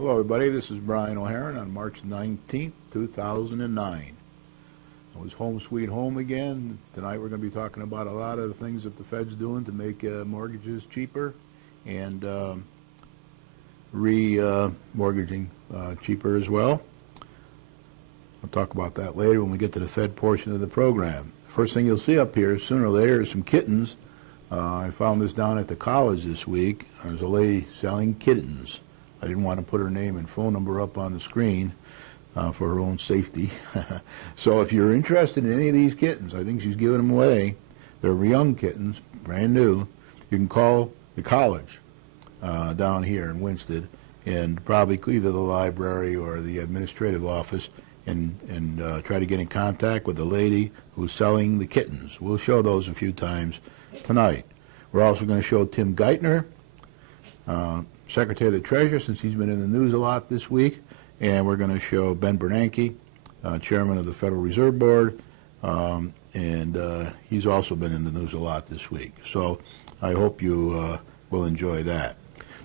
Hello everybody, this is Brian O'Haron on March 19th, 2009. I was home sweet home again. Tonight we're going to be talking about a lot of the things that the Fed's doing to make mortgages cheaper and re-mortgaging cheaper as well. I'll talk about that later when we get to the Fed portion of the program. The first thing you'll see up here sooner or later is some kittens. I found this down at the college this week. There's a lady selling kittens. I didn't want to put her name and phone number up on the screen for her own safety. So if you're interested in any of these kittens, I think she's giving them away. They're young kittens, brand new. You can call the college down here in Winsted and probably either the library or the administrative office and try to get in contact with the lady who's selling the kittens. We'll show those a few times tonight. We're also going to show Tim Geithner, Secretary of the Treasury, since he's been in the news a lot this week, and we're going to show Ben Bernanke, Chairman of the Federal Reserve Board, and he's also been in the news a lot this week. So I hope you will enjoy that.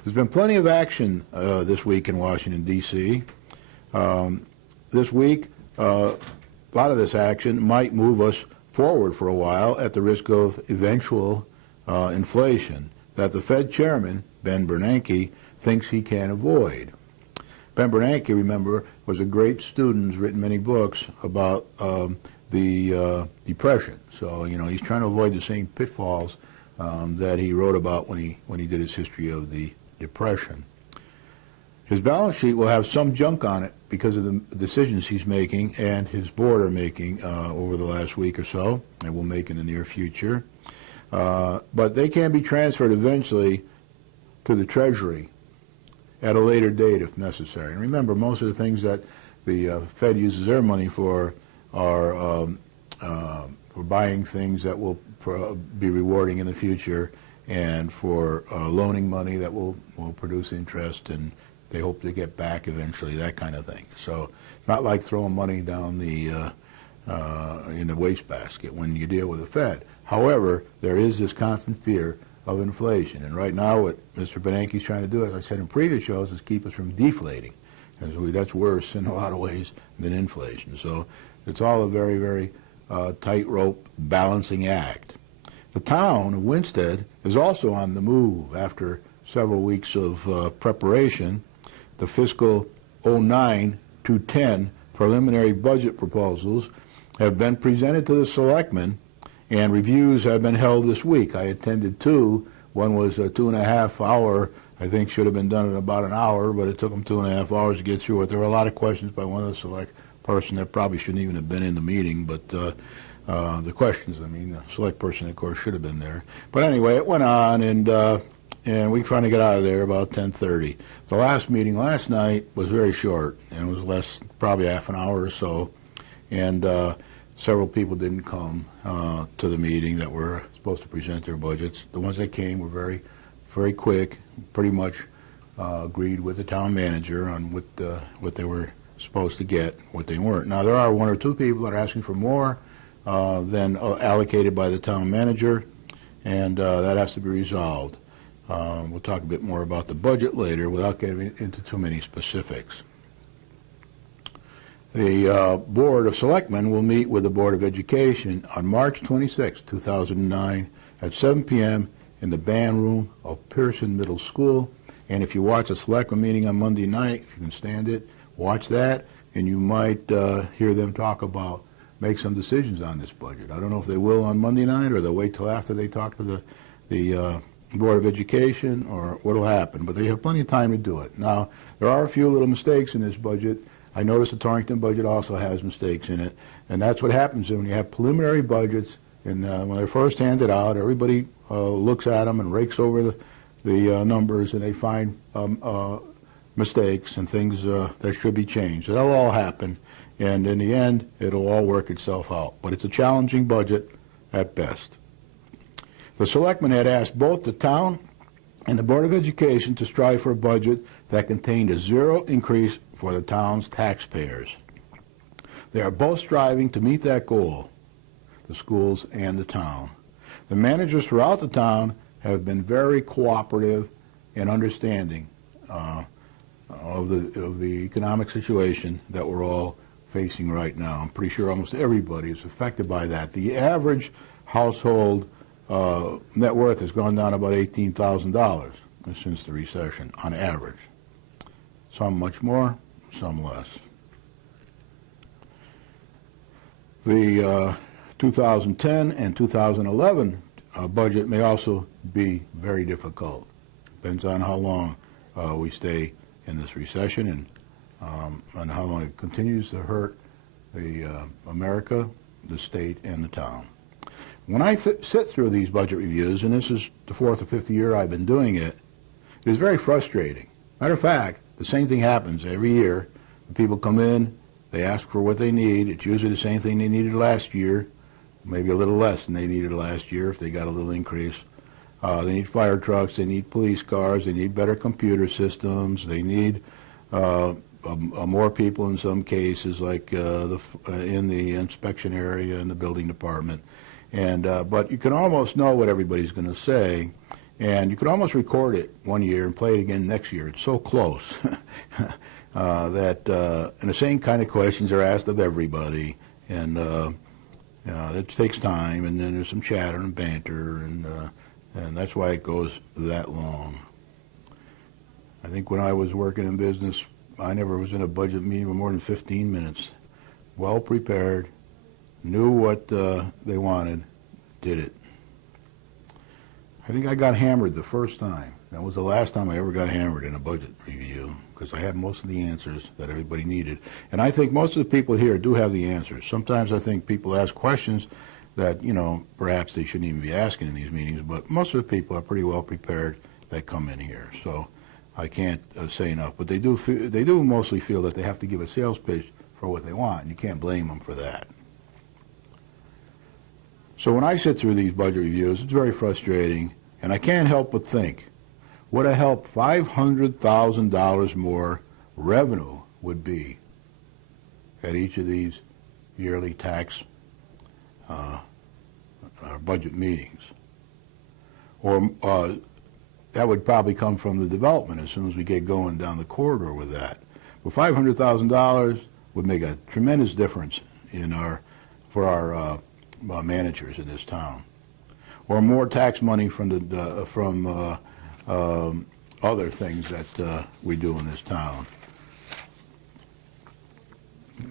There's been plenty of action this week in Washington, D.C. This week, a lot of this action might move us forward for a while at the risk of eventual inflation that the Fed Chairman, Ben Bernanke, thinks he can avoid. Ben Bernanke, remember, was a great student, has written many books about the Depression. So, you know, he's trying to avoid the same pitfalls that he wrote about when he did his history of the Depression. His balance sheet will have some junk on it because of the decisions he's making and his board are making over the last week or so, and will make in the near future. But they can be transferred eventually to the Treasury at a later date if necessary. And remember, most of the things that the Fed uses their money for are for buying things that will be rewarding in the future and for loaning money that will produce interest and they hope to get back eventually, that kind of thing. So it's not like throwing money down in the wastebasket when you deal with the Fed. However, there is this constant fear of inflation. And right now what Mr. Bernanke is trying to do, as I said in previous shows, is keep us from deflating. And that's worse in a lot of ways than inflation. So it's all a very, very tightrope balancing act. The town of Winsted is also on the move after several weeks of preparation. The fiscal 09 to 10 preliminary budget proposals have been presented to the selectmen, and reviews have been held this week. I attended two. One was a 2.5 hour, I think should have been done in about an hour, but it took them 2.5 hours to get through it. There were a lot of questions by one of the select person that probably shouldn't even have been in the meeting, but the questions, I mean, the select person, of course, should have been there. But anyway, it went on, and we finally got out of there about 10:30. The last meeting last night was very short, and it was probably half an hour or so, and several people didn't come to the meeting that were supposed to present their budgets. The ones that came were very, very quick, pretty much agreed with the town manager on what they were supposed to get, what they weren't. Now, there are one or two people that are asking for more than allocated by the town manager, and that has to be resolved. We'll talk a bit more about the budget later without getting into too many specifics. The Board of Selectmen will meet with the Board of Education on March 26, 2009 at 7 p.m. in the band room of Pearson Middle School. And if you watch a Selectmen meeting on Monday night, if you can stand it, watch that, and you might hear them make some decisions on this budget. I don't know if they will on Monday night or they'll wait till after they talk to the Board of Education or what will happen, but they have plenty of time to do it. Now, there are a few little mistakes in this budget. I noticed the Torrington budget also has mistakes in it, and that's what happens when you have preliminary budgets, and when they're first handed out, everybody looks at them and rakes over the numbers, and they find mistakes and things that should be changed. That'll all happen, and in the end, it'll all work itself out. But it's a challenging budget at best. The selectmen had asked both the town and the Board of Education to strive for a budget that contained a zero increase for the town's taxpayers. They are both striving to meet that goal, the schools and the town. The managers throughout the town have been very cooperative and understanding of the economic situation that we're all facing right now. I'm pretty sure almost everybody is affected by that. The average household net worth has gone down about $18,000 since the recession, on average. Some much more, some less. The 2010 and 2011 budget may also be very difficult. Depends on how long we stay in this recession and how long it continues to hurt America, the state, and the town. When I sit through these budget reviews, and this is the 4th or 5th year I've been doing it, it is very frustrating. Matter of fact, the same thing happens every year. People come in, they ask for what they need. It's usually the same thing they needed last year, maybe a little less than they needed last year if they got a little increase. They need fire trucks, they need police cars, they need better computer systems, they need more people in some cases, like in the inspection area in the building department. But you can almost know what everybody's going to say, and you can almost record it one year and play it again next year. It's so close that and the same kind of questions are asked of everybody, and it takes time, and then there's some chatter and banter, and that's why it goes that long. I think when I was working in business, I never was in a budget meeting for more than 15 minutes. Well prepared, knew what they wanted, did it. I think I got hammered the first time. That was the last time I ever got hammered in a budget review, because I had most of the answers that everybody needed. And I think most of the people here do have the answers. Sometimes I think people ask questions that, perhaps they shouldn't even be asking in these meetings, but most of the people are pretty well prepared that come in here. So I can't say enough. But they do mostly feel that they have to give a sales pitch for what they want, and you can't blame them for that. So when I sit through these budget reviews, it's very frustrating, and I can't help but think, what a help $500,000 more revenue would be at each of these yearly tax budget meetings. Or that would probably come from the development as soon as we get going down the corridor with that. But $500,000 would make a tremendous difference for our managers in this town. Or more tax money from other things that we do in this town.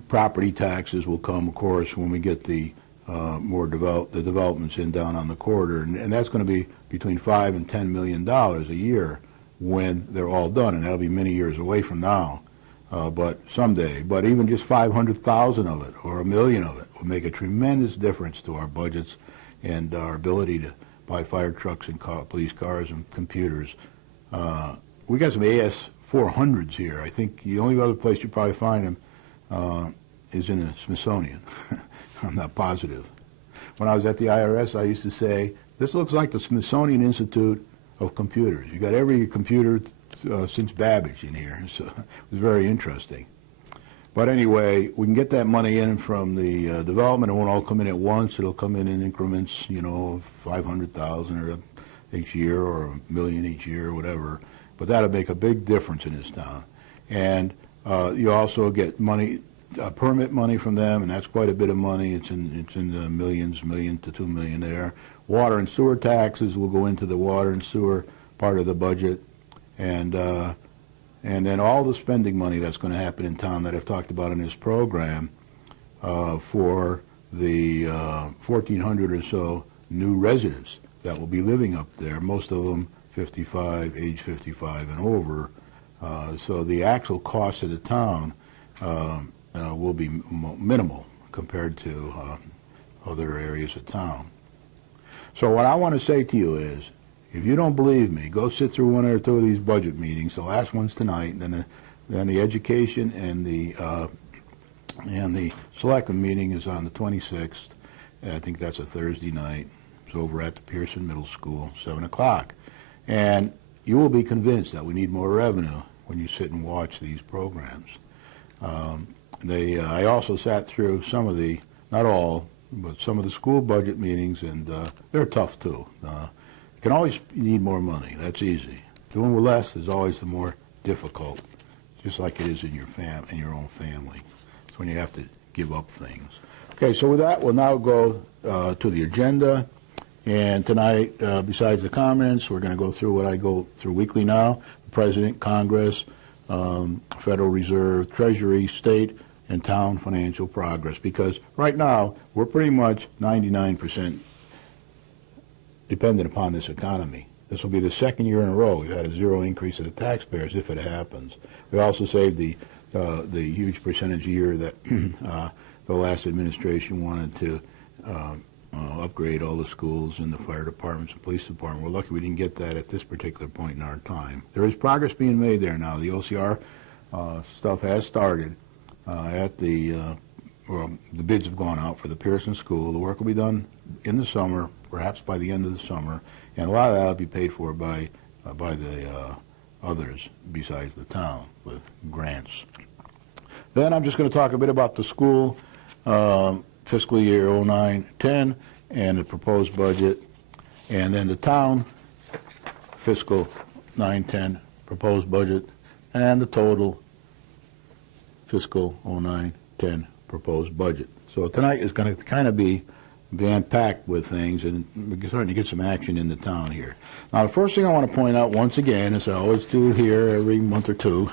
Property taxes will come, of course, when we get the developments in down on the corridor, and that's going to be between $5 and $10 million a year when they're all done, and that'll be many years away from now, but someday. But even just 500,000 of it or $1 million of it will make a tremendous difference to our budgets and our ability to buy fire trucks and police cars and computers. We got some AS400s here. I think the only other place you probably find them is in the Smithsonian. I'm not positive. When I was at the IRS, I used to say, this looks like the Smithsonian Institute of Computers. You got every computer since Babbage in here, so it was very interesting. But anyway, we can get that money in from the development. It won't all come in at once. It'll come in increments, 500,000 each year or $1 million each year or whatever. But that'll make a big difference in this town. And you also get money, permit money from them, and that's quite a bit of money. It's in the millions, $1 million to $2 million there. Water and sewer taxes will go into the water and sewer part of the budget, and then all the spending money that's going to happen in town that I've talked about in this program for the 1,400 or so new residents that will be living up there, most of them age 55 and over. So the actual cost of the town will be minimal compared to other areas of town. So what I want to say to you is, if you don't believe me, go sit through one or two of these budget meetings. The last one's tonight, and then the education and the selectmen meeting is on the 26th. I think that's a Thursday night. It's over at the Pearson Middle School, 7 o'clock. And you will be convinced that we need more revenue when you sit and watch these programs. I also sat through some of the, not all, but some of the school budget meetings, and they're tough too. You can always need more money. That's easy. Doing with less is always the more difficult just like it is in your own family. It's when you have to give up things. Okay, so with that, we'll now go to the agenda. And tonight, besides the comments, we're going to go through what I go through weekly now: the President, Congress, Federal Reserve, Treasury, state, and town financial progress. Because right now, we're pretty much 99% dependent upon this economy. This will be the second year in a row we've had a zero increase of the taxpayers if it happens. We also saved the huge percentage year that the last administration wanted to upgrade all the schools and the fire departments and police department. We're lucky we didn't get that at this particular point in our time. There is progress being made there now. The OCR stuff has started at the bids have gone out for the Pearson School. The work will be done in the summer, perhaps by the end of the summer, and a lot of that will be paid for by the others besides the town with grants. Then I'm just going to talk a bit about the school fiscal year 09-10 and the proposed budget, and then the town fiscal 9-10 proposed budget, and the total fiscal 09-10 proposed budget. So tonight is going to kind of be packed with things, and we're starting to get some action in the town here. Now, the first thing I want to point out once again, as I always do here every month or two,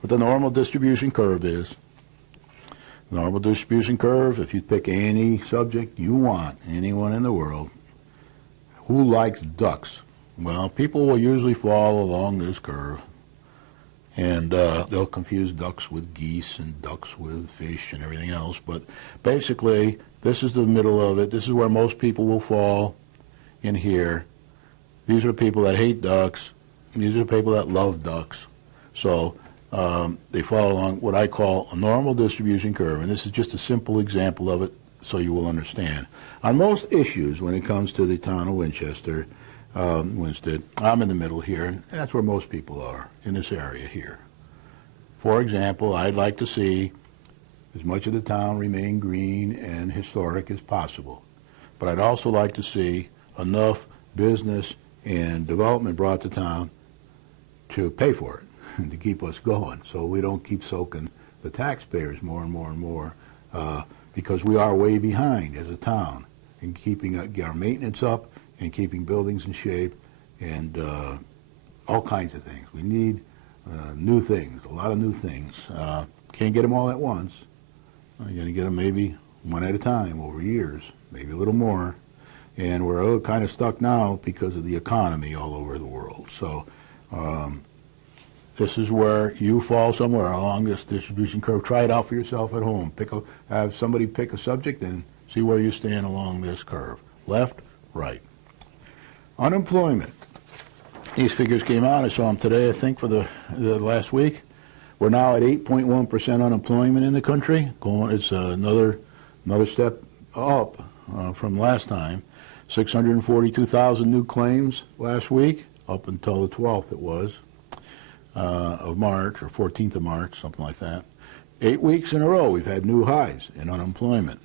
what the normal distribution curve is. The normal distribution curve, if you pick any subject you want, anyone in the world, who likes ducks? Well, people will usually fall along this curve, and they'll confuse ducks with geese and ducks with fish and everything else. But basically, this is the middle of it. This is where most people will fall in here. These are people that hate ducks. These are people that love ducks. So they fall along what I call a normal distribution curve, and this is just a simple example of it so you will understand. On most issues, when it comes to the town of Winchester, Winsted, I'm in the middle here, and that's where most people are, in this area here. For example, I'd like to see as much of the town remain green and historic as possible. But I'd also like to see enough business and development brought to town to pay for it and to keep us going, so we don't keep soaking the taxpayers more and more and more, because we are way behind as a town in keeping our maintenance up and keeping buildings in shape and all kinds of things. We need new things, a lot of new things. Can't get them all at once. You're going to get them maybe one at a time over years, maybe a little more. And we're a little kind of stuck now because of the economy all over the world. So this is where you fall somewhere along this distribution curve. Try it out for yourself at home. Have somebody pick a subject and see where you stand along this curve. Left, right. Unemployment. These figures came out. I saw them today, I think, for the last week. We're now at 8.1% unemployment in the country. It's another step up from last time. 642,000 new claims last week, up until the 12th it was, of March, or 14th of March, something like that. 8 weeks in a row we've had new highs in unemployment.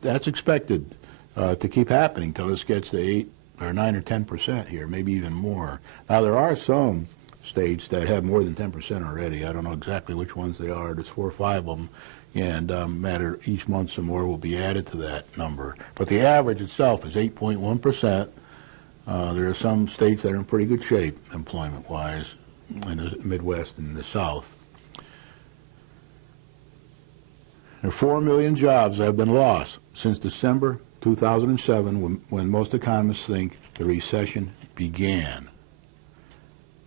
That's expected to keep happening until this gets to 8 or 9 or 10% here, maybe even more. Now, there are some states that have more than 10% already. I don't know exactly which ones they are. There's 4 or 5 of them, and matter each month some more will be added to that number. But the average itself is 8.1%. There are some states that are in pretty good shape employment-wise in the Midwest and the South. There are 4 million jobs that have been lost since December 2007, when most economists think the recession began.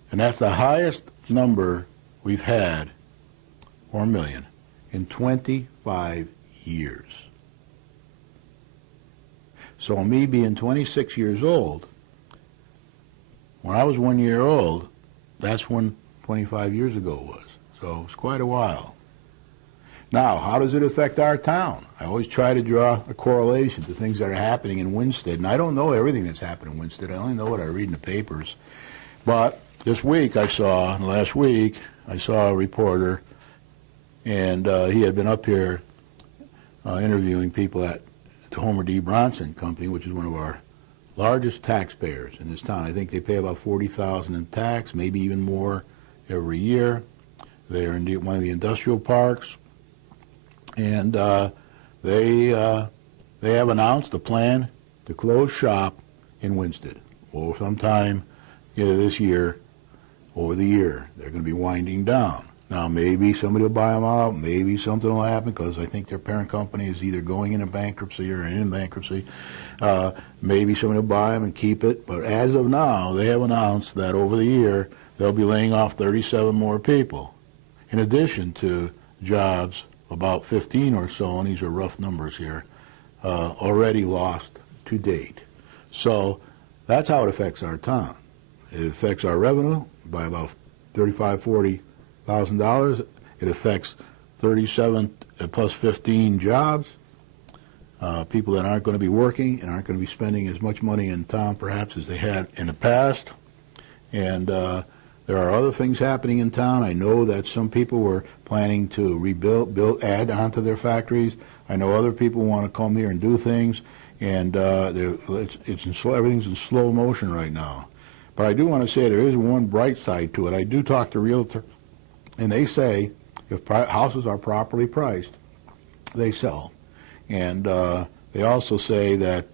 And that's the highest number we've had, 4 million, in 25 years. So me being 26 years old, when I was 1 year old, that's when 25 years ago was. So it's quite a while. Now, how does it affect our town? I always try to draw a correlation to things that are happening in Winsted, and I don't know everything that's happened in Winsted. I only know what I read in the papers. But last week, I saw a reporter, and he had been up here interviewing people at the Homer D. Bronson Company, which is one of our largest taxpayers in this town. I think they pay about $40,000 in tax, maybe even more every year. They're in one of the industrial parks, and they have announced a plan to close shop in Winsted. Well, sometime this year, over the year, they're going to be winding down. Now, maybe somebody will buy them out. Maybe something will happen because I think their parent company is either going into bankruptcy or in bankruptcy. Maybe somebody will buy them and keep it. But as of now, they have announced that over the year, they'll be laying off 37 more people, in addition to jobs, about 15 or so, and these are rough numbers here, already lost to date. So that's how it affects our town. It affects our revenue by about $35,000-$40,000. It affects 37 plus 15 jobs, people that aren't going to be working and aren't going to be spending as much money in town perhaps as they had in the past. And there are other things happening in town. I know that some people were planning to add onto their factories. I know other people want to come here and do things, and everything's in slow motion right now. But I do want to say there is one bright side to it. I do talk to realtors, and they say if houses are properly priced, they sell. And they also say that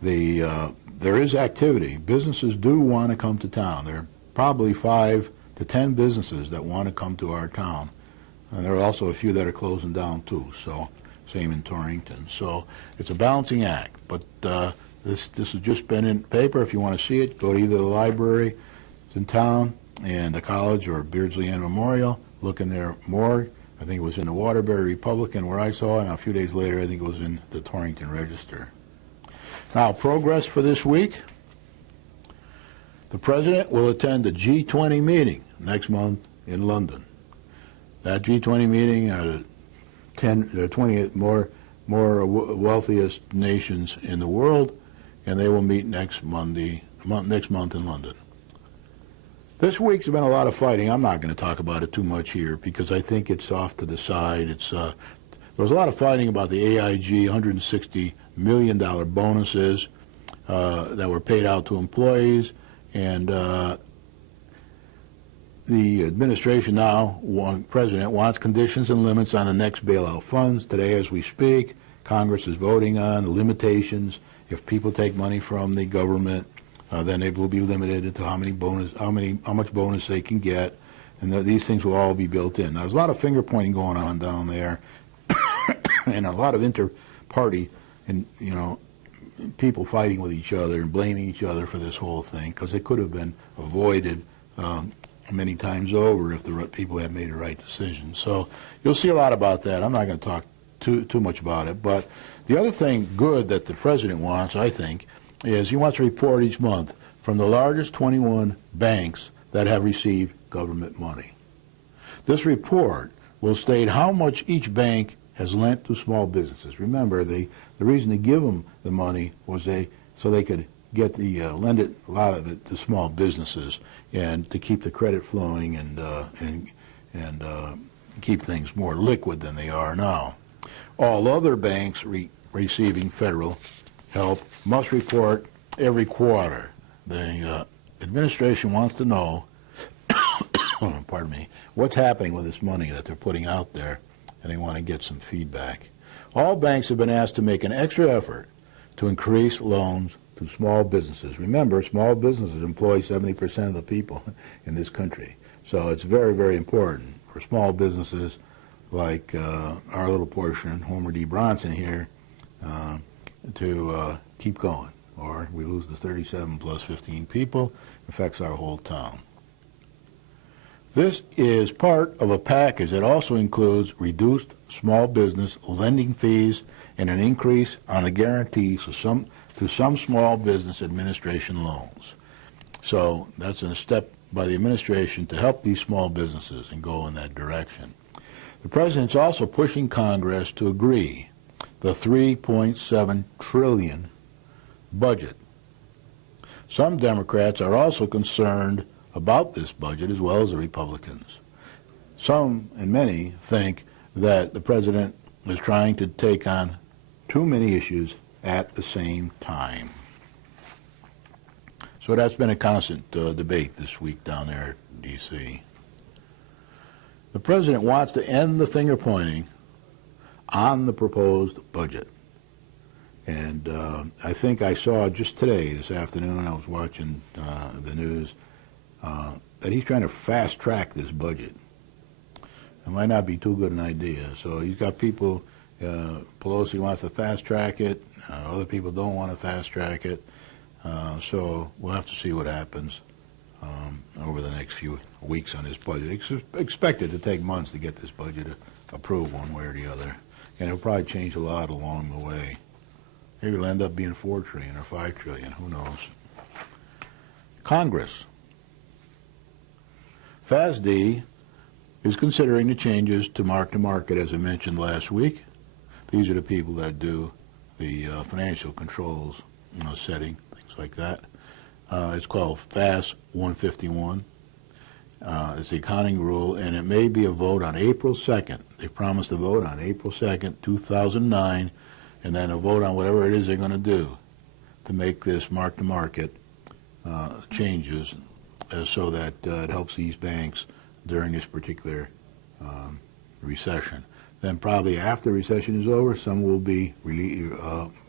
there is activity. Businesses do want to come to town. There are probably 5 to 10 businesses that want to come to our town. And there are also a few that are closing down too, so same in Torrington. So it's a balancing act. But this has just been in paper. If you want to see it, go to either the library in town and the college or Beardsley Ann Memorial. Look in there more. I think it was in the Waterbury Republican where I saw it, and a few days later I think it was in the Torrington Register. Now, progress for this week. The President will attend the G20 meeting next month in London. That G20 meeting are the 20 more wealthiest nations in the world, and they will meet next month in London. This week's been a lot of fighting. I'm not going to talk about it too much here because I think it's off to the side. There was a lot of fighting about the AIG $160 million bonuses that were paid out to employees, and the administration now, President, wants conditions and limits on the next bailout funds. Today, as we speak, Congress is voting on the limitations. If people take money from the government, then they will be limited to how much bonus they can get, and these things will all be built in. Now, there's a lot of finger pointing going on down there, and a lot of inter-party, and people fighting with each other and blaming each other for this whole thing, because it could have been avoided many times over if the people had made the right decision. So you'll see a lot about that. I'm not going to talk too much about it, but the other thing good that the President wants, I think, is he wants a report each month from the largest 21 banks that have received government money. This report will state how much each bank has lent to small businesses. Remember, the reason to give them the money was so they could get lend it, a lot of it, to small businesses and to keep the credit flowing and keep things more liquid than they are now. All other banks receiving federal help must report every quarter. The administration wants to know, pardon me, what's happening with this money that they're putting out there, and they want to get some feedback. All banks have been asked to make an extra effort to increase loans to small businesses. Remember, small businesses employ 70% of the people in this country. So it's very, very important for small businesses like our little portion, Homer D. Bronson here, to keep going, or we lose the 37 plus 15 people, affects our whole town. This is part of a package that also includes reduced small business lending fees and an increase on the guarantees to some small business administration loans. So that's a step by the administration to help these small businesses and go in that direction. The President's also pushing Congress to agree the $3.7 trillion budget. Some Democrats are also concerned about this budget, as well as the Republicans. Some, and many, think that the President is trying to take on too many issues at the same time. So that's been a constant debate this week down there in D.C. The president wants to end the finger pointing on the proposed budget. And I think I saw just today, this afternoon, I was watching the news, that he's trying to fast track this budget. It might not be too good an idea. So he's got people, Pelosi wants to fast track it, other people don't want to fast track it. So we'll have to see what happens over the next few weeks on this budget. It's expected to take months to get this budget approved one way or the other. And it'll probably change a lot along the way. Maybe it'll end up being $4 trillion or $5 trillion, who knows. Congress. FASD is considering the changes to mark-to-market, as I mentioned last week. These are the people that do the financial controls, setting, things like that. It's called FAS 151. It's the accounting rule, and it may be a vote on April 2nd. They promised a vote on April 2nd, 2009, and then a vote on whatever it is they're going to do to make this mark-to-market changes so that it helps these banks during this particular recession. Then probably after the recession is over, some will be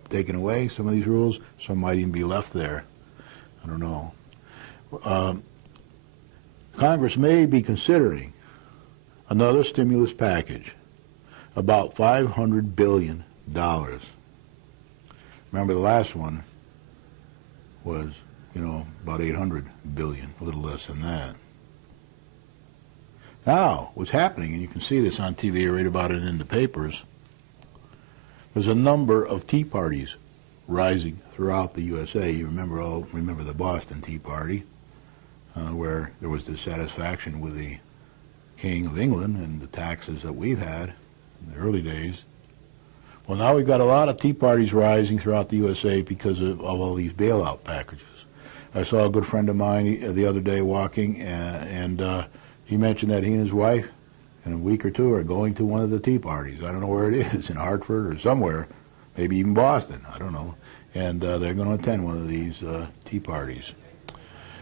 taken away, some of these rules. Some might even be left there. I don't know. Congress may be considering another stimulus package, about $500 billion. Remember the last one was, about $800 billion, a little less than that. Now, what's happening, and you can see this on TV, or read about it in the papers, there's a number of tea parties rising throughout the USA. You remember the Boston Tea Party, where there was dissatisfaction with the King of England and the taxes that we've had in the early days. Well, now we've got a lot of tea parties rising throughout the USA because of all these bailout packages. I saw a good friend of mine the other day walking, and he mentioned that he and his wife in a week or two are going to one of the tea parties. I don't know where it is, in Hartford or somewhere, maybe even Boston, I don't know. And they're going to attend one of these tea parties.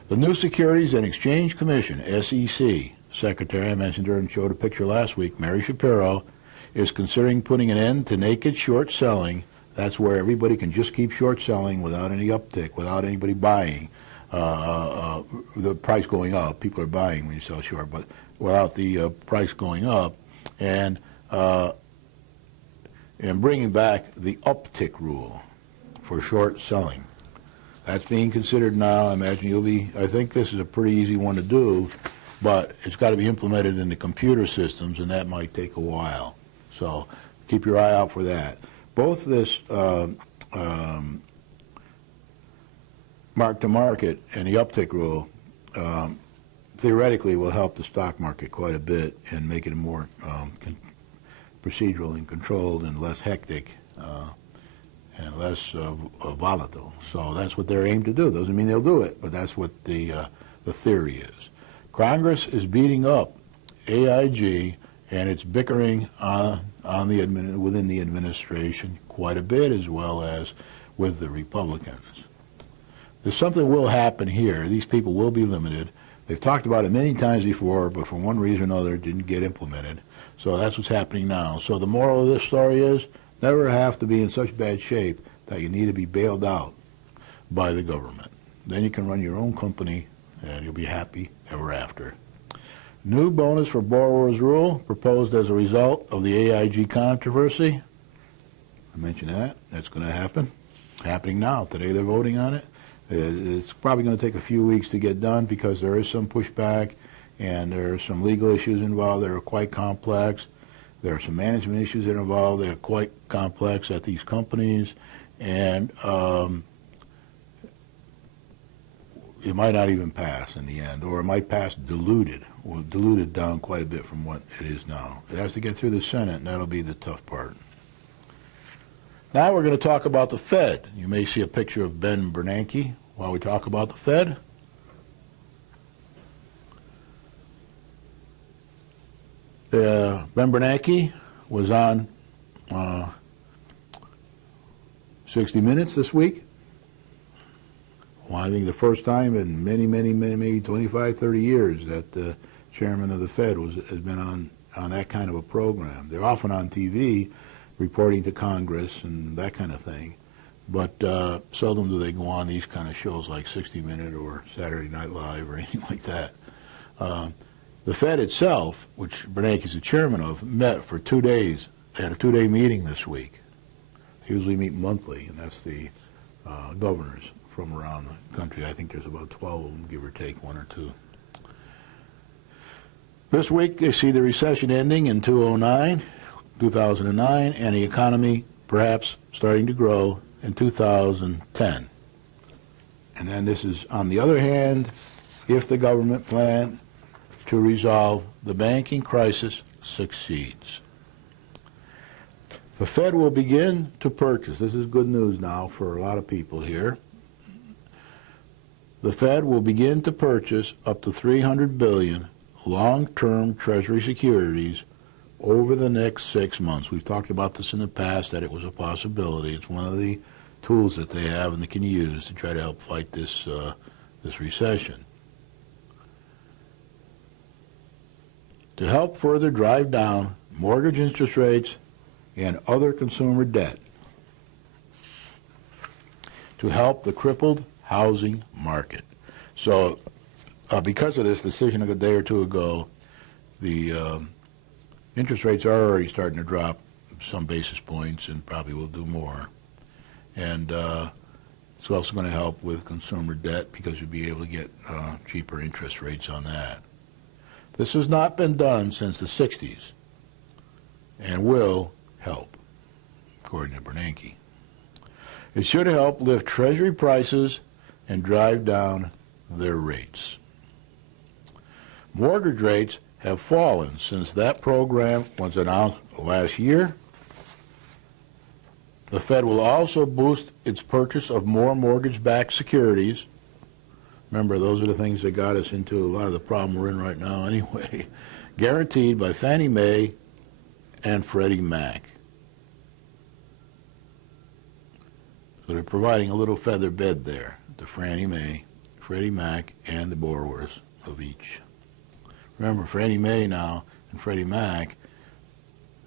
The new Securities and Exchange Commission, SEC, Secretary, I mentioned her and showed a picture last week, Mary Shapiro, is considering putting an end to naked short selling. That's where everybody can just keep short selling without any uptick, without anybody buying. The price going up, people are buying when you sell short, but without the price going up, and bringing back the uptick rule for short selling. That's being considered now. I imagine I think this is a pretty easy one to do, but it's got to be implemented in the computer systems, and that might take a while. So keep your eye out for that. Both this mark-to-market and the uptick rule theoretically will help the stock market quite a bit and make it more procedural and controlled and less hectic and less volatile. So that's what they're aimed to do. Doesn't mean they'll do it, but that's what the theory is. Congress is beating up AIG, and it's bickering within the administration quite a bit, as well as with the Republicans. There's something will happen here. These people will be limited. They've talked about it many times before, but for one reason or another, it didn't get implemented. So that's what's happening now. So the moral of this story is, never have to be in such bad shape that you need to be bailed out by the government. Then you can run your own company, and you'll be happy ever after. New bonus for borrowers rule proposed as a result of the AIG controversy. I mentioned that. That's going to happen. Happening now. Today they're voting on it. It's probably going to take a few weeks to get done because there is some pushback and there are some legal issues involved that are quite complex. There are some management issues that are involved that are quite complex at these companies, and it might not even pass in the end, or it might pass diluted down quite a bit from what it is now. It has to get through the Senate, and that'll be the tough part. Now we're going to talk about the Fed. You may see a picture of Ben Bernanke while we talk about the Fed. Ben Bernanke was on 60 Minutes this week. Well, I think the first time in many, maybe 25, 30 years that chairman of the Fed has been on that kind of a program. They're often on TV reporting to Congress and that kind of thing, but seldom do they go on these kind of shows like 60 Minutes or Saturday Night Live or anything like that. The Fed itself, which Bernanke is the chairman of, met for 2 days. They had a 2-day meeting this week. They usually meet monthly, and that's the governors from around the country. I think there's about 12 of them, give or take, 1 or 2. This week, they see the recession ending in 2009, and the economy perhaps starting to grow in 2010. And then this is, on the other hand, if the government plan to resolve the banking crisis succeeds. The Fed will begin to purchase. This is good news now for a lot of people here. The Fed will begin to purchase up to $300 billion long-term Treasury securities over the next 6 months. We've talked about this in the past, that it was a possibility. It's one of the tools that they have and they can use to try to help fight this recession. To help further drive down mortgage interest rates and other consumer debt, to help the crippled housing market. So because of this decision a day or two ago, the interest rates are already starting to drop some basis points and probably will do more. And it's also going to help with consumer debt because you'll be able to get cheaper interest rates on that. This has not been done since the 60s and will help, according to Bernanke. It should help lift Treasury prices and drive down their rates. Mortgage rates have fallen since that program was announced last year. The Fed will also boost its purchase of more mortgage-backed securities. Remember, those are the things that got us into a lot of the problem we're in right now anyway. Guaranteed by Fannie Mae and Freddie Mac. So they're providing a little feather bed there to Fannie Mae, Freddie Mac, and the borrowers of each. Remember, Fannie Mae now and Freddie Mac,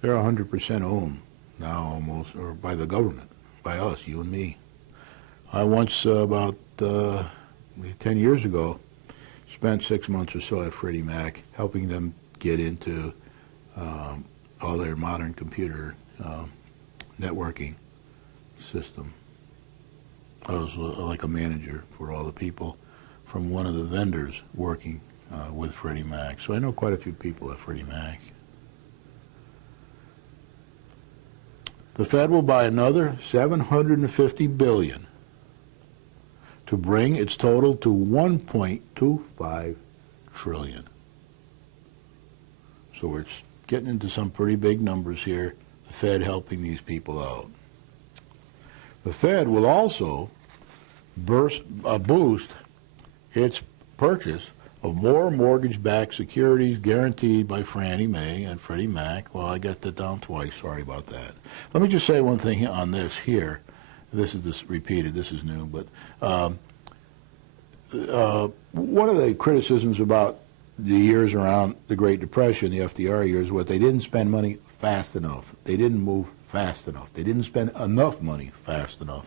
they're 100% owned now almost, or by the government, by us, you and me. I once, about 10 years ago, spent 6 months or so at Freddie Mac, helping them get into all their modern computer networking system. I was like a manager for all the people from one of the vendors working with Freddie Mac. So I know quite a few people at Freddie Mac. The Fed will buy another $750 billion to bring its total to $1.25 trillion. So we're getting into some pretty big numbers here, the Fed helping these people out. The Fed will also boost its purchase of more mortgage-backed securities guaranteed by Fannie Mae and Freddie Mac. Well, I got that down twice. Sorry about that. Let me just say one thing on this here. This is repeated. This is new. But one of the criticisms about the years around the Great Depression, the FDR years, was they didn't spend money fast enough. They didn't move fast enough. They didn't spend enough money fast enough.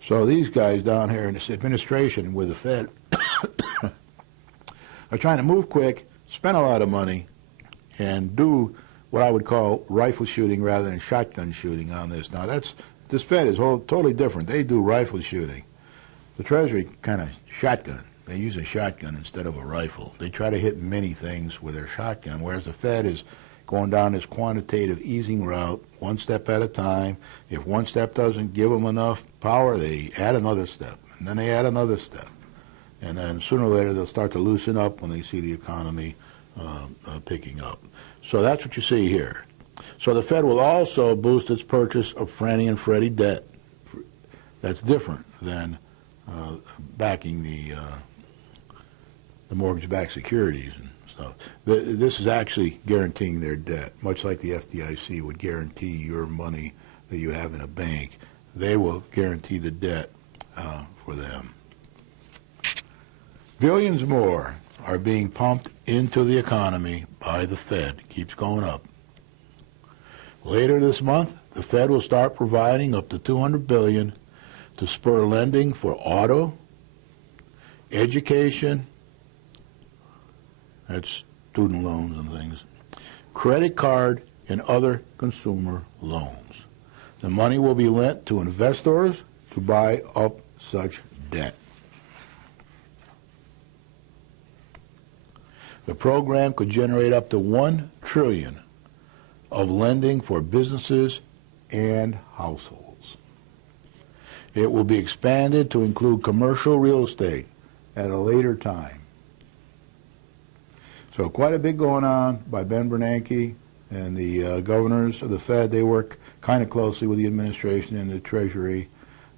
So these guys down here in this administration with the Fed are trying to move quick, spend a lot of money, and do what I would call rifle shooting rather than shotgun shooting on this. Now, this Fed is totally different. They do rifle shooting. The Treasury kind of shotgun. They use a shotgun instead of a rifle. They try to hit many things with their shotgun, whereas the Fed is going down this quantitative easing route, one step at a time. If one step doesn't give them enough power, they add another step, and then they add another step. And then sooner or later, they'll start to loosen up when they see the economy picking up. So that's what you see here. So the Fed will also boost its purchase of Fannie and Freddie debt. That's different than backing the mortgage-backed securities and stuff. This is actually guaranteeing their debt, much like the FDIC would guarantee your money that you have in a bank. They will guarantee the debt for them. Billions more are being pumped into the economy by the Fed. It keeps going up. Later this month, the Fed will start providing up to $200 billion to spur lending for auto, education, that's student loans and things, credit card, and other consumer loans. The money will be lent to investors to buy up such debt. The program could generate up to $1 trillion of lending for businesses and households. It will be expanded to include commercial real estate at a later time. So quite a bit going on by Ben Bernanke and the governors of the Fed. They work kind of closely with the administration and the Treasury,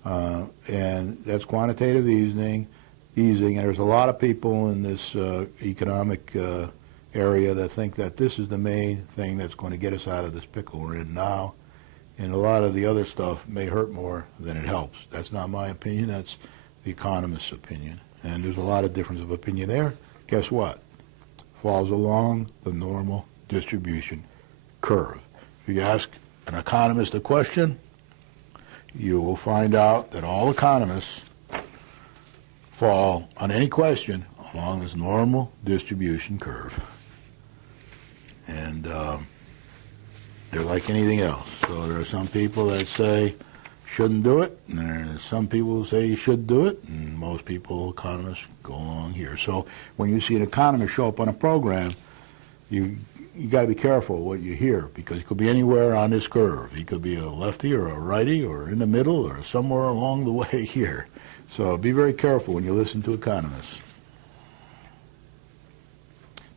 and that's quantitative easing. And there's a lot of people in this economic area that think that this is the main thing that's going to get us out of this pickle we're in now. And a lot of the other stuff may hurt more than it helps. That's not my opinion. That's the economist's opinion. And there's a lot of difference of opinion there. Guess what? Falls along the normal distribution curve. If you ask an economist a question, you will find out that all economists fall on any question along this normal distribution curve. And they're like anything else. So there are some people that say shouldn't do it, and there are some people who say you should do it, and most people, economists, go along here. So when you see an economist show up on a program, you got to be careful what you hear, because he could be anywhere on this curve. He could be a lefty or a righty or in the middle or somewhere along the way here. So be very careful when you listen to economists.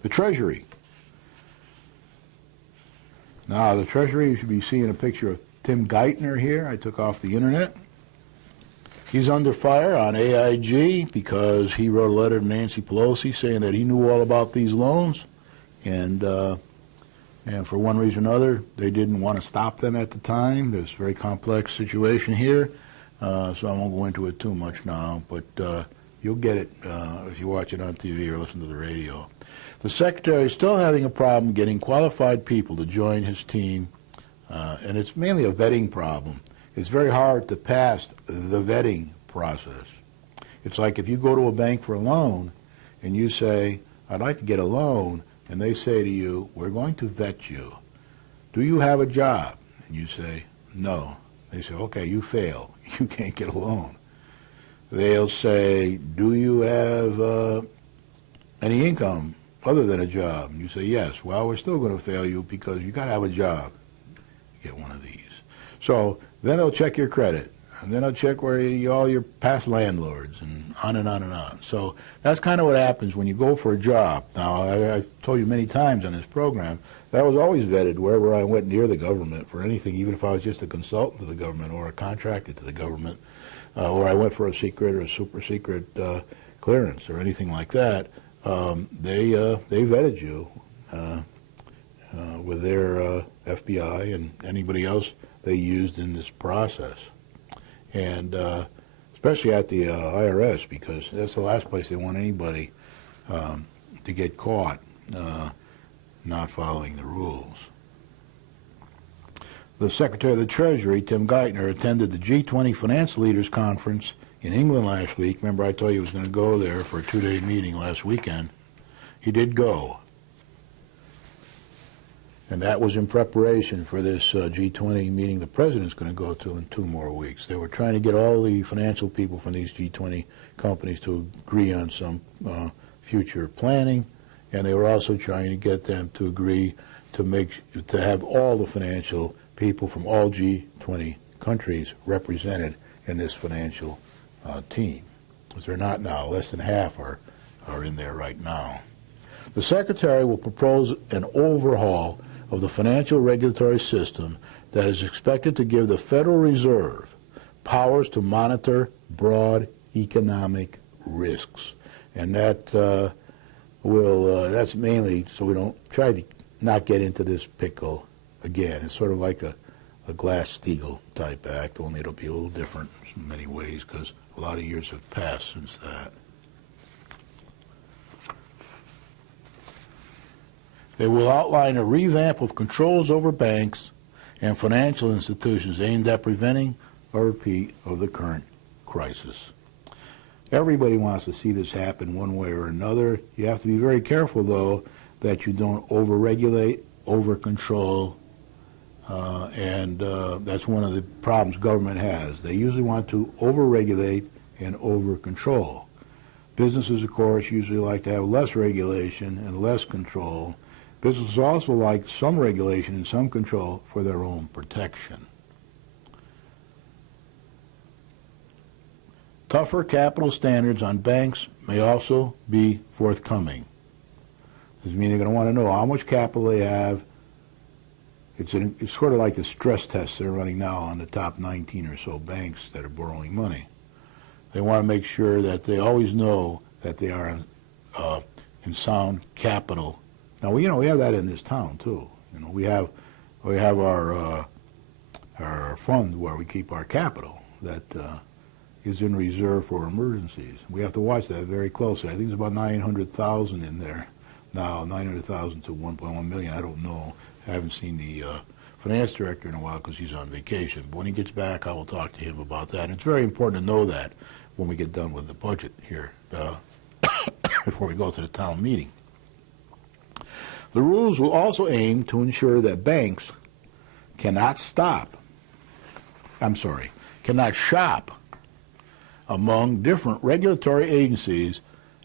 The Treasury. Now, the Treasury, you should be seeing a picture of Tim Geithner here. I took off the internet. He's under fire on AIG because he wrote a letter to Nancy Pelosi saying that he knew all about these loans, and for one reason or another, they didn't want to stop them at the time. There's a very complex situation here, so I won't go into it too much now, but you'll get it if you watch it on TV or listen to the radio. The Secretary is still having a problem getting qualified people to join his team, and it's mainly a vetting problem. It's very hard to pass the vetting process. It's like if you go to a bank for a loan and you say, I'd like to get a loan, and they say to you, we're going to vet you. Do you have a job? And you say, no. They say, okay, you fail. You can't get a loan. They'll say, do you have any income other than a job? And you say, yes. Well, we're still going to fail you because you got to have a job to get one of these. So then they'll check your credit, and then they'll check where all your past landlords, and on and on and on. So that's kind of what happens when you go for a job. Now, I've told you many times on this program that I was always vetted wherever I went near the government for anything, even if I was just a consultant to the government or a contractor to the government, or I went for a secret or a super secret clearance or anything like that. They vetted you with their FBI and anybody else they used in this process, and especially at the IRS, because that's the last place they want anybody to get caught not following the rules. The Secretary of the Treasury, Tim Geithner, attended the G20 Finance Leaders Conference in England last week. Remember, I told you he was going to go there for a two-day meeting last weekend. He did go. And that was in preparation for this G20 meeting the President's going to go to in 2 more weeks. They were trying to get all the financial people from these G20 companies to agree on some future planning, and they were also trying to get them to agree to have all the financial people from all G20 countries represented in this financial team. Because they're not now. Less than half are in there right now. The Secretary will propose an overhaul of the financial regulatory system that is expected to give the Federal Reserve powers to monitor broad economic risks. And that that's mainly so we don't try to not get into this pickle again. It's sort of like a Glass-Steagall type act, only it'll be a little different in many ways because a lot of years have passed since that. They will outline a revamp of controls over banks and financial institutions aimed at preventing a repeat of the current crisis. Everybody wants to see this happen one way or another. You have to be very careful, though, that you don't overregulate, over-control, and that's one of the problems government has. They usually want to overregulate and over-control. Businesses, of course, usually like to have less regulation and less control. Businesses also like some regulation and some control for their own protection. Tougher capital standards on banks may also be forthcoming. This means they're going to want to know how much capital they have. It's sort of like the stress tests they're running now on the top 19 or so banks that are borrowing money. They want to make sure that they always know that they are in sound capital. Now, we have that in this town too. We have our fund where we keep our capital that is in reserve for emergencies. We have to watch that very closely. I think it's about 900,000 in there now, 900,000 to 1.1 million. I don't know. I haven't seen the finance director in a while because he's on vacation. But when he gets back, I will talk to him about that. And it's very important to know that when we get done with the budget here before we go to the town meeting. The rules will also aim to ensure that banks cannot shop among different regulatory agencies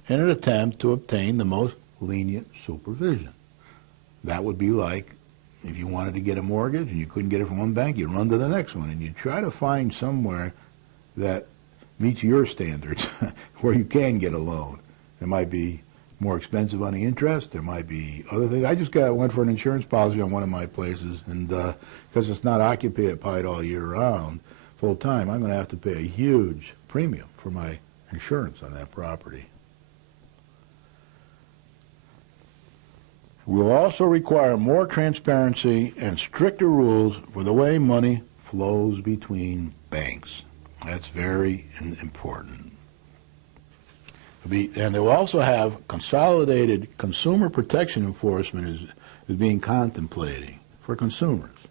in an attempt to obtain the most lenient supervision. That would be like if you wanted to get a mortgage and you couldn't get it from one bank, you run to the next one and you try to find somewhere that meets your standards where you can get a loan. It might be more expensive on the interest. There might be other things. I just went for an insurance policy on one of my places, and because it's not occupied all year round, full time, I'm going to have to pay a huge premium for my insurance on that property. We'll also require more transparency and stricter rules for the way money flows between banks. That's very important. And they will also have consolidated consumer protection enforcement is being contemplated for consumers,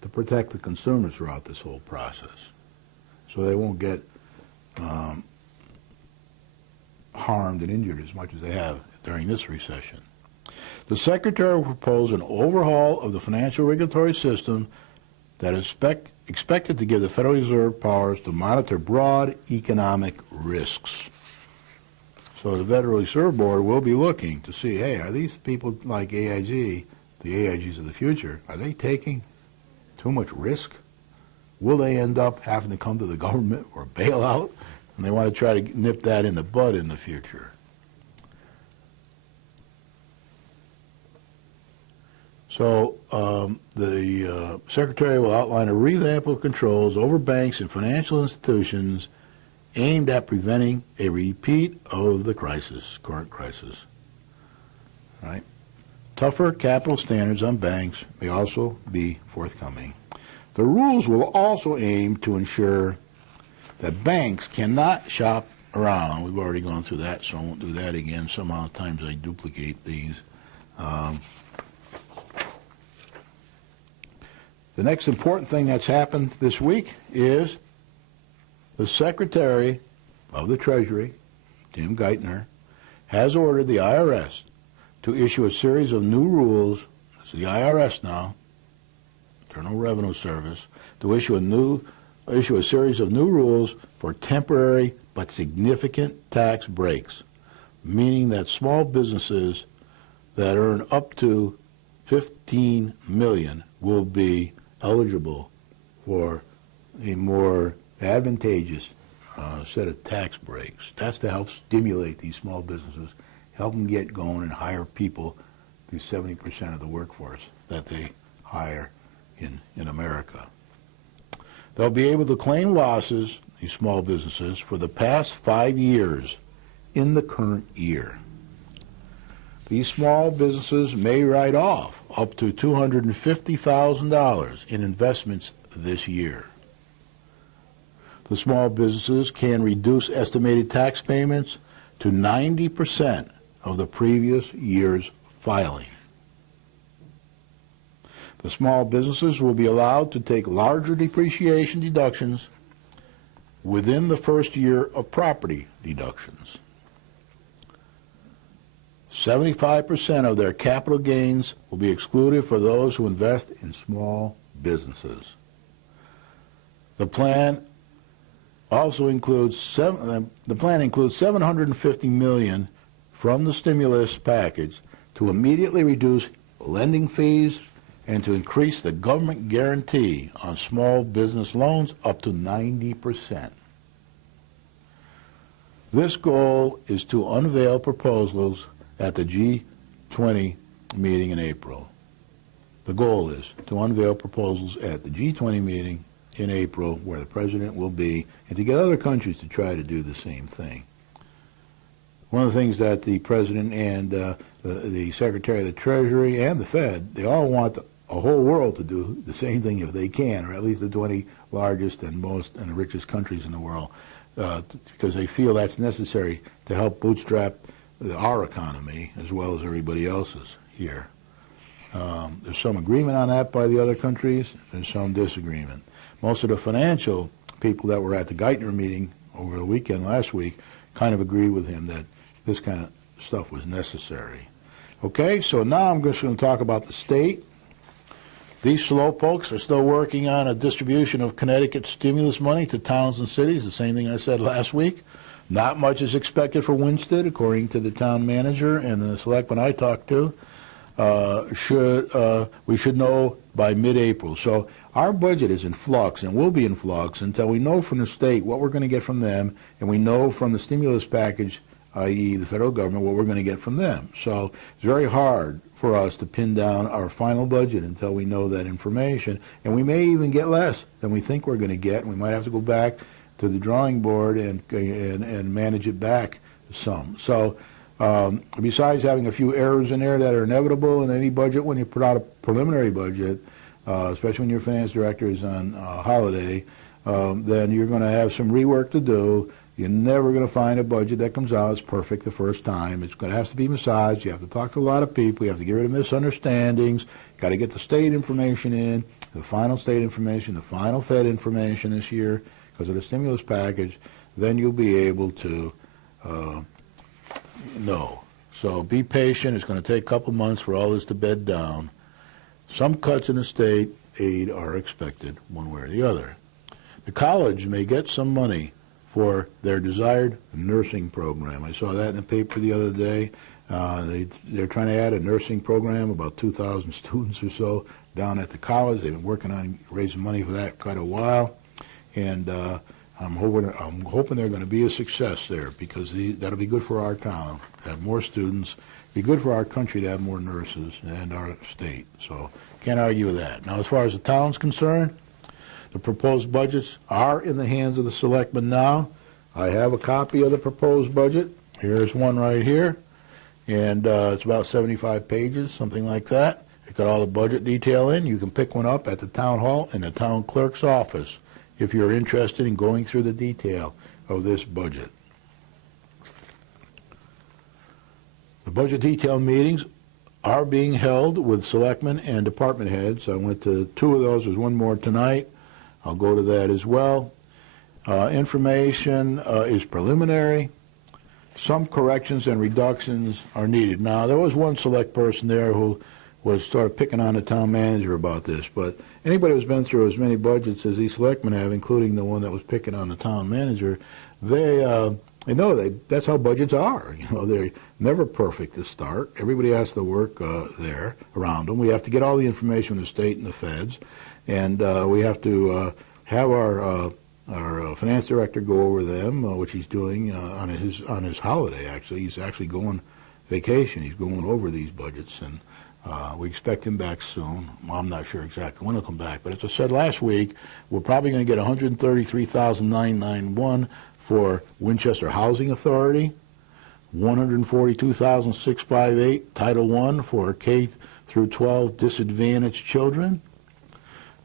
to protect the consumers throughout this whole process so they won't get harmed and injured as much as they have during this recession. The Secretary will propose an overhaul of the financial regulatory system that is expected to give the Federal Reserve powers to monitor broad economic risks. So the Federal Reserve Board will be looking to see, hey, are these people like AIG, the AIGs of the future, are they taking too much risk? Will they end up having to come to the government or bailout? And they want to try to nip that in the bud in the future. So the Secretary will outline a revamp of controls over banks and financial institutions aimed at preventing a repeat of the current crisis. Right? Tougher capital standards on banks may also be forthcoming. The rules will also aim to ensure that banks cannot shop around. We've already gone through that, so I won't do that again. Sometimes I duplicate these. The next important thing that's happened this week is the Secretary of the Treasury, Tim Geithner, has ordered the IRS to issue a series of new rules. It's the IRS now, Internal Revenue Service, to issue a series of new rules for temporary but significant tax breaks, meaning that small businesses that earn up to $15 million will be eligible for a more advantageous set of tax breaks. That's to help stimulate these small businesses, help them get going and hire people, the 70% of the workforce that they hire in America. They'll be able to claim losses, these small businesses, for the past 5 years in the current year. These small businesses may write off up to $250,000 in investments this year. The small businesses can reduce estimated tax payments to 90% of the previous year's filing. The small businesses will be allowed to take larger depreciation deductions within the first year of property deductions. 75% of their capital gains will be excluded for those who invest in small businesses. The plan also includes $750 million from the stimulus package to immediately reduce lending fees and to increase the government guarantee on small business loans up to 90%. This goal is to unveil proposals at the G20 meeting in April. The goal is to unveil proposals at the G20 meeting in April, where the president will be, and to get other countries to try to do the same thing. One of the things that the president and the secretary of the Treasury and the Fed, they all want a whole world to do the same thing if they can, or at least the 20 largest and most and the richest countries in the world, because they feel that's necessary to help bootstrap our economy as well as everybody else's here. There's some agreement on that by the other countries. There's some disagreement. Most of the financial people that were at the Geithner meeting over the weekend last week kind of agreed with him that this kind of stuff was necessary. Okay, so now I'm just going to talk about the state. These slowpokes are still working on a distribution of Connecticut stimulus money to towns and cities, the same thing I said last week. Not much is expected for Winsted, according to the town manager and the selectman I talked to. We should know by mid-April. So our budget is in flux and will be in flux until we know from the state what we're going to get from them, and we know from the stimulus package, i.e. the federal government, what we're going to get from them. So it's very hard for us to pin down our final budget until we know that information, and we may even get less than we think we're going to get, and we might have to go back to the drawing board and manage it back some. So besides having a few errors in there that are inevitable in any budget when you put out a preliminary budget, especially when your finance director is on holiday, then you're going to have some rework to do. You're never going to find a budget that comes out as perfect the first time. It's going to have to be massaged. You have to talk to a lot of people. You have to get rid of misunderstandings. You've got to get the state information in, the final state information, the final Fed information this year because of the stimulus package. Then you'll be able to know. So be patient. It's going to take a couple months for all this to bed down. Some cuts in the state aid are expected one way or the other. The college may get some money for their desired nursing program. I saw that in the paper the other day. They're trying to add a nursing program, about 2,000 students or so down at the college. They've been working on raising money for that quite a while, and I'm hoping they're going to be a success there because that'll be good for our town to have more students. Be good for our country to have more nurses and our state. So can't argue with that. Now, as far as the town's concerned, the proposed budgets are in the hands of the selectmen now. I have a copy of the proposed budget. Here's one right here, and it's about 75 pages, something like that. It's got all the budget detail in. You can pick one up at the town hall in the town clerk's office if you're interested in going through the detail of this budget. The budget detail meetings are being held with selectmen and department heads. I went to 2 of those. There's one more tonight. I'll go to that as well. Information is preliminary. Some corrections and reductions are needed. Now, there was one select person there who was sort of picking on the town manager about this, but anybody who's been through as many budgets as these selectmen have, including the one that was picking on the town manager, they know that's how budgets are. You know, they're never perfect to start. Everybody has to work there around them. We have to get all the information from the state and the feds, and we have to have our finance director go over them, which he's doing on his holiday. Actually, he's actually going vacation. He's going over these budgets, and we expect him back soon. Well, I'm not sure exactly when he'll come back, but as I said last week, we're probably going to get $133,991 for Winchester Housing Authority, $142,658 Title I for K through 12 disadvantaged children.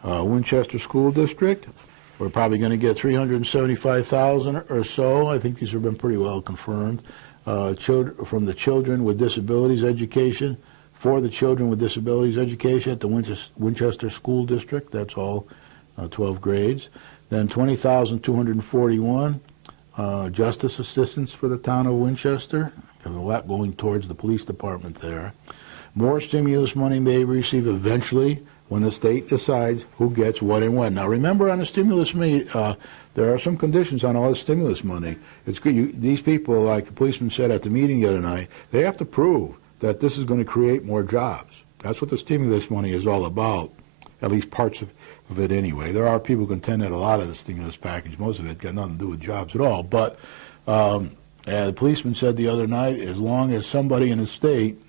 Winchester School District, we're probably going to get $375,000 or so. I think these have been pretty well confirmed. From the Children with Disabilities Education for the children with disabilities education at the Winchester School District. That's all 12 grades. Then 20,241 justice assistance for the town of Winchester. There's a lot going towards the police department there. More stimulus money may be received eventually when the state decides who gets what and when. Now remember, on the stimulus money, there are some conditions on all the stimulus money. It's good. These people, like the policeman said at the meeting the other night, they have to prove that this is going to create more jobs. That's what the stimulus money is all about, at least parts of it anyway. There are people who contend that a lot of the stimulus package, most of it, got nothing to do with jobs at all. But the policeman said the other night, as long as somebody in the state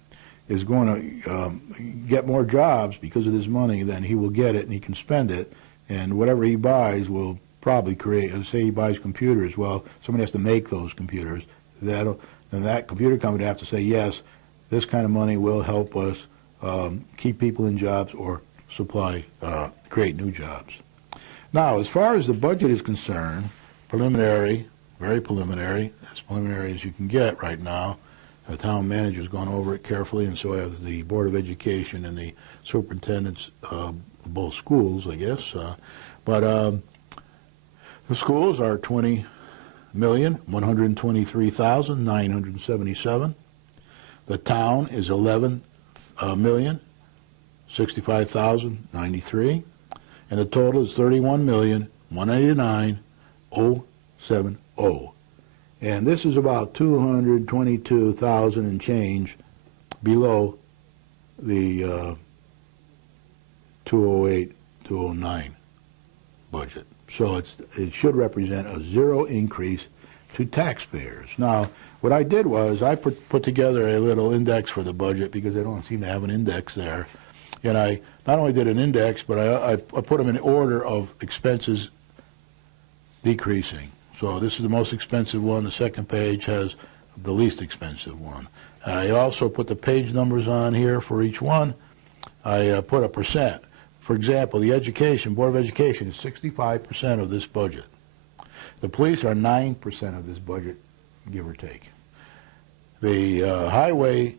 is going to get more jobs because of this money, then he will get it and he can spend it. And whatever he buys will probably create, say he buys computers, well, somebody has to make those computers. And that computer company will have to say, yes, this kind of money will help us keep people in jobs or supply, create new jobs. Now, as far as the budget is concerned, preliminary, very preliminary, as preliminary as you can get right now. The town manager's gone over it carefully, and so have the Board of Education and the superintendents of both schools, I guess. But the schools are $20,123,977. The town is $11,065,093, and the total is $31,189,070. And this is about $222,000 and change below the 208-209 budget. So it should represent a zero increase to taxpayers. Now, what I did was I put together a little index for the budget because they don't seem to have an index there. And I not only did an index, but I put them in order of expenses decreasing. So this is the most expensive one. The second page has the least expensive one. I also put the page numbers on here for each one. I put a percent. For example, the Board of Education is 65% of this budget. The police are 9% of this budget, give or take. The Highway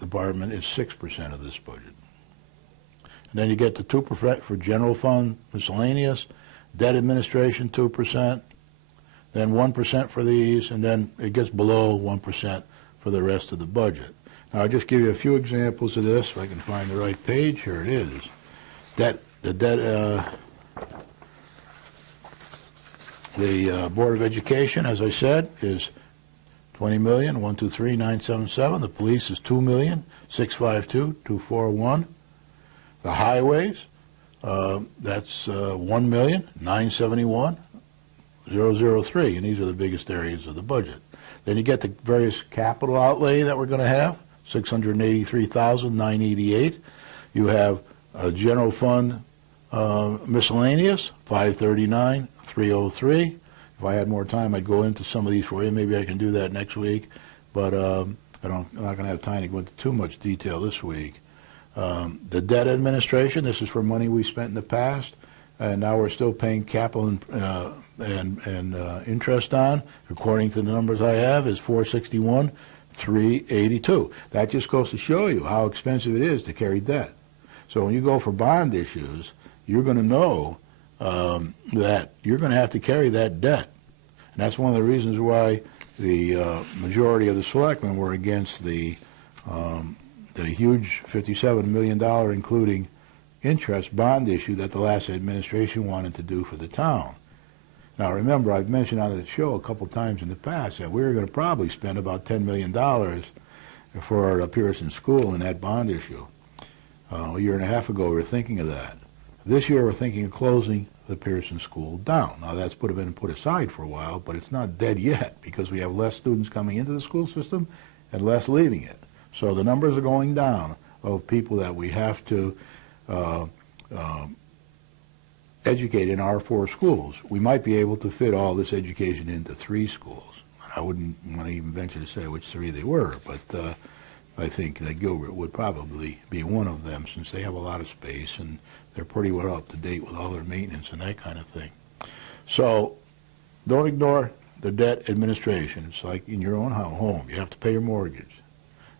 Department is 6% of this budget. And then you get the 2% for general fund, miscellaneous, debt administration 2%, then 1% for these, and then it gets below 1% for the rest of the budget. Now, I'll just give you a few examples of this, if I can find the right page. Here it is. The Board of Education, as I said, is $20,123,977. The police is $2,652,241. The highways, that's $1,971,003, and these are the biggest areas of the budget. Then you get the various capital outlay that we're going to have, $683,988. You have general fund miscellaneous, $539,303. If I had more time, I'd go into some of these for you. Maybe I can do that next week, but I'm not going to have time to go into too much detail this week. The debt administration, this is for money we spent in the past, and now we're still paying capital and interest on, according to the numbers I have, is $461,382. That just goes to show you how expensive it is to carry debt. So when you go for bond issues, you're going to know that you're going to have to carry that debt. And that's one of the reasons why the majority of the selectmen were against the huge $57 million, including interest, bond issue that the last administration wanted to do for the town. Now remember, I've mentioned on the show a couple times in the past that we were going to probably spend about $10 million for Pearson School in that bond issue. A year and a half ago, we were thinking of that. This year, we're thinking of closing the Pearson School down. Now, that's been put aside for a while, but it's not dead yet because we have less students coming into the school system and less leaving it. So the numbers are going down of people that we have to educate in our 4 schools. We might be able to fit all this education into 3 schools. I wouldn't want to even venture to say which 3 they were, but I think that Gilbert would probably be one of them since they have a lot of space and they're pretty well up to date with all their maintenance and that kind of thing. So don't ignore the debt administration. It's like in your own home. You have to pay your mortgage.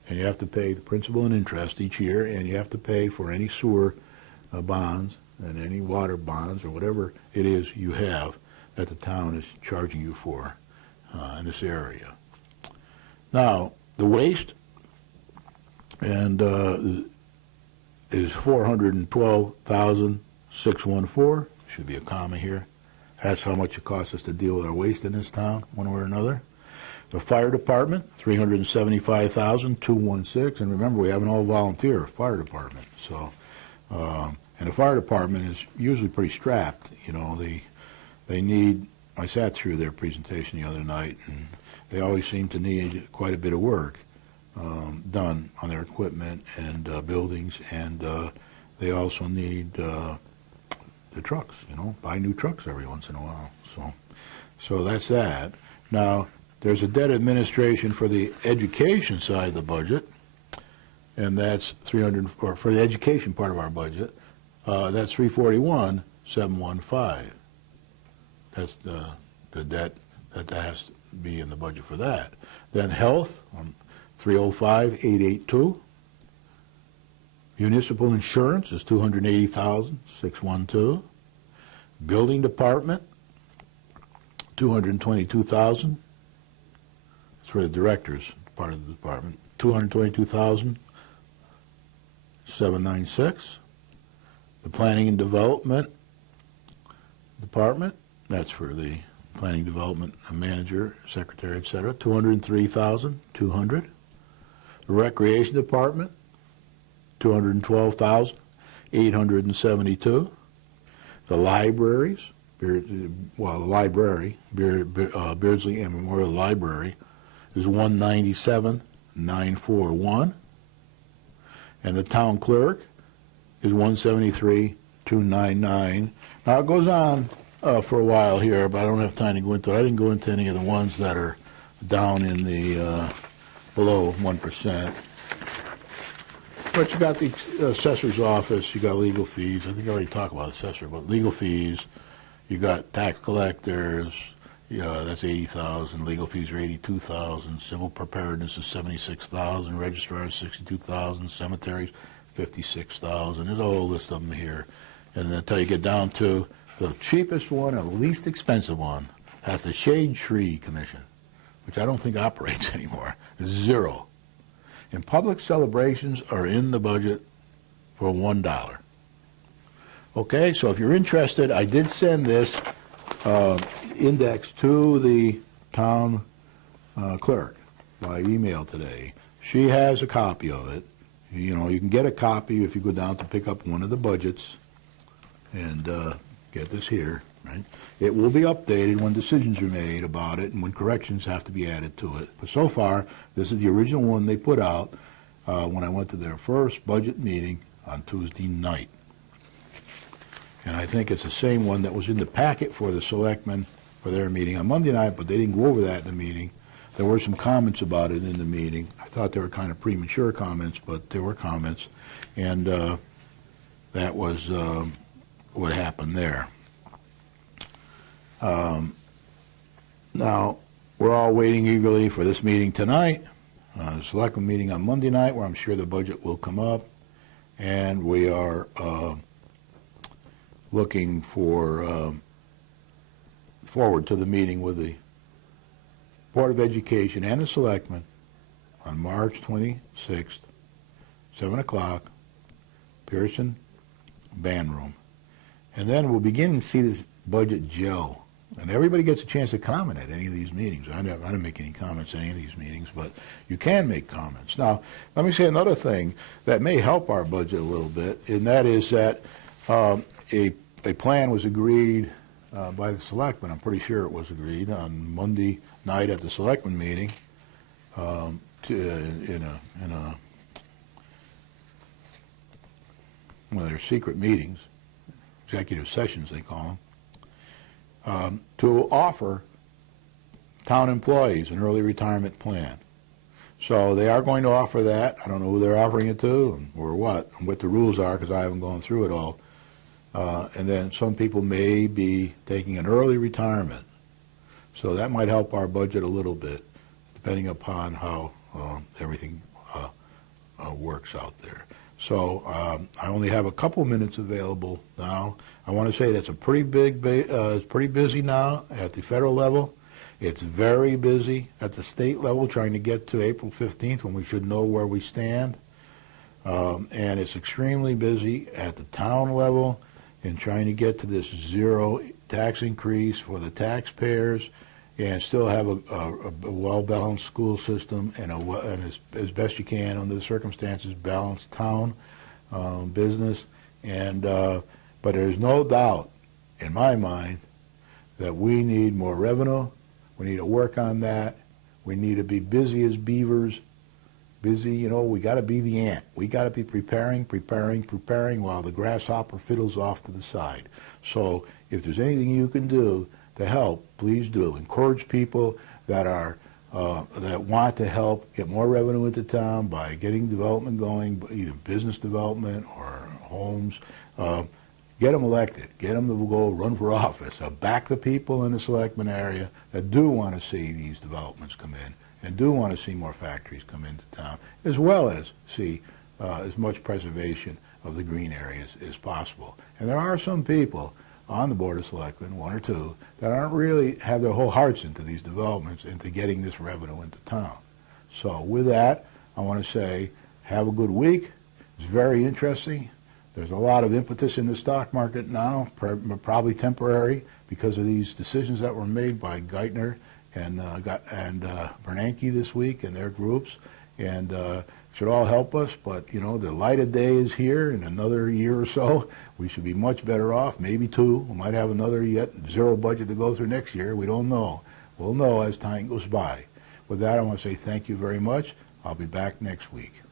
and you have to pay the principal and interest each year, and you have to pay for any sewer bonds and any water bonds or whatever it is you have that the town is charging you for in this area. Now, the waste and is $412,614. Should be a comma here. That's how much it costs us to deal with our waste in this town, one way or another. The fire department, $375,216, and remember, we have an all-volunteer fire department. So, and the fire department is usually pretty strapped. You know, they need. I sat through their presentation the other night, and they always seem to need quite a bit of work done on their equipment and buildings, and they also need the trucks. You know, buy new trucks every once in a while. So that's that. Now, there's a debt administration for the education side of the budget, and that's or for the education part of our budget, that's $341,715. That's the debt that has to be in the budget for that. Then health, $305,882. Municipal insurance is $280,612. Building department, $222,000. For the directors part of the department, $222,796. The planning and development department, that's for the planning development manager, secretary, etc., $203,200. The recreation department, $212,872. The libraries, the library, Beardsley and Memorial Library, is $197,941, and the town clerk is $173,299. Now it goes on for a while here, but I don't have time to go into it. I didn't go into any of the ones that are down in the below 1%. But you got the assessor's office, you got legal fees. I think I already talked about assessor, but legal fees. You got tax collectors. Yeah, that's 80,000. Legal fees are 82,000. Civil preparedness is 76,000. Registrars 62,000. Cemeteries 56,000. There's a whole list of them here, and then until you get down to the cheapest one and the least expensive one, that's the Shade Tree Commission, which I don't think operates anymore. It's $0. And public celebrations are in the budget for $1. Okay, so if you're interested, I did send this index to the town clerk by email today. She has a copy of it. You know, you can get a copy if you go down to pick up one of the budgets and get this here, right? It will be updated when decisions are made about it and when corrections have to be added to it. But so far, this is the original one they put out when I went to their first budget meeting on Tuesday night. And I think it's the same one that was in the packet for the selectmen for their meeting on Monday night, but they didn't go over that in the meeting. There were some comments about it in the meeting. I thought they were kind of premature comments, but there were comments. And that was what happened there. Now, we're all waiting eagerly for this meeting tonight, the selectmen meeting on Monday night, where I'm sure the budget will come up. And we are looking for forward to the meeting with the Board of Education and the selectmen on March 26th, 7 o'clock, Pearson Band Room. And then we'll begin to see this budget gel. And everybody gets a chance to comment at any of these meetings. I didn't make any comments at any of these meetings, but you can make comments. Now, let me say another thing that may help our budget a little bit, and that is that a plan was agreed by the selectmen. I'm pretty sure it was agreed on Monday night at the selectmen meeting in one of their secret meetings, executive sessions they call them, to offer town employees an early retirement plan. So they are going to offer that. I don't know who they're offering it to or what the rules are, because I haven't gone through it all. And then some people may be taking an early retirement. So that might help our budget a little bit, depending upon how everything works out there. So I only have a couple minutes available now. I want to say that's a pretty big, it's pretty busy now at the federal level. It's very busy at the state level, trying to get to April 15th when we should know where we stand. And it's extremely busy at the town level in trying to get to this zero tax increase for the taxpayers and still have a well-balanced school system and, as best you can under the circumstances, balanced town business. And but there's no doubt in my mind that we need more revenue. We need to work on that. We need to be busy as beavers. Busy, you know, we got to be the ant. We got to be preparing while the grasshopper fiddles off to the side. So if there's anything you can do to help, please do. Encourage people that want to help get more revenue into town by getting development going, either business development or homes. Get them elected. Get them to go run for office. Back the people in the selectmen area that do want to see these developments come in and do want to see more factories come into town, as well as see as much preservation of the green areas as possible. And there are some people on the Board of Selectmen, one or two, that aren't really have their whole hearts into these developments, into getting this revenue into town. So with that, I want to say, have a good week. It's very interesting. There's a lot of impetus in the stock market now, probably temporary, because of these decisions that were made by Geithner and Bernanke this week and their groups, and should all help us. But you know, the light of day is here. In another year or so, we should be much better off. Maybe two. We might have another yet zero budget to go through next year. We don't know. We'll know as time goes by. With that, I want to say thank you very much. I'll be back next week.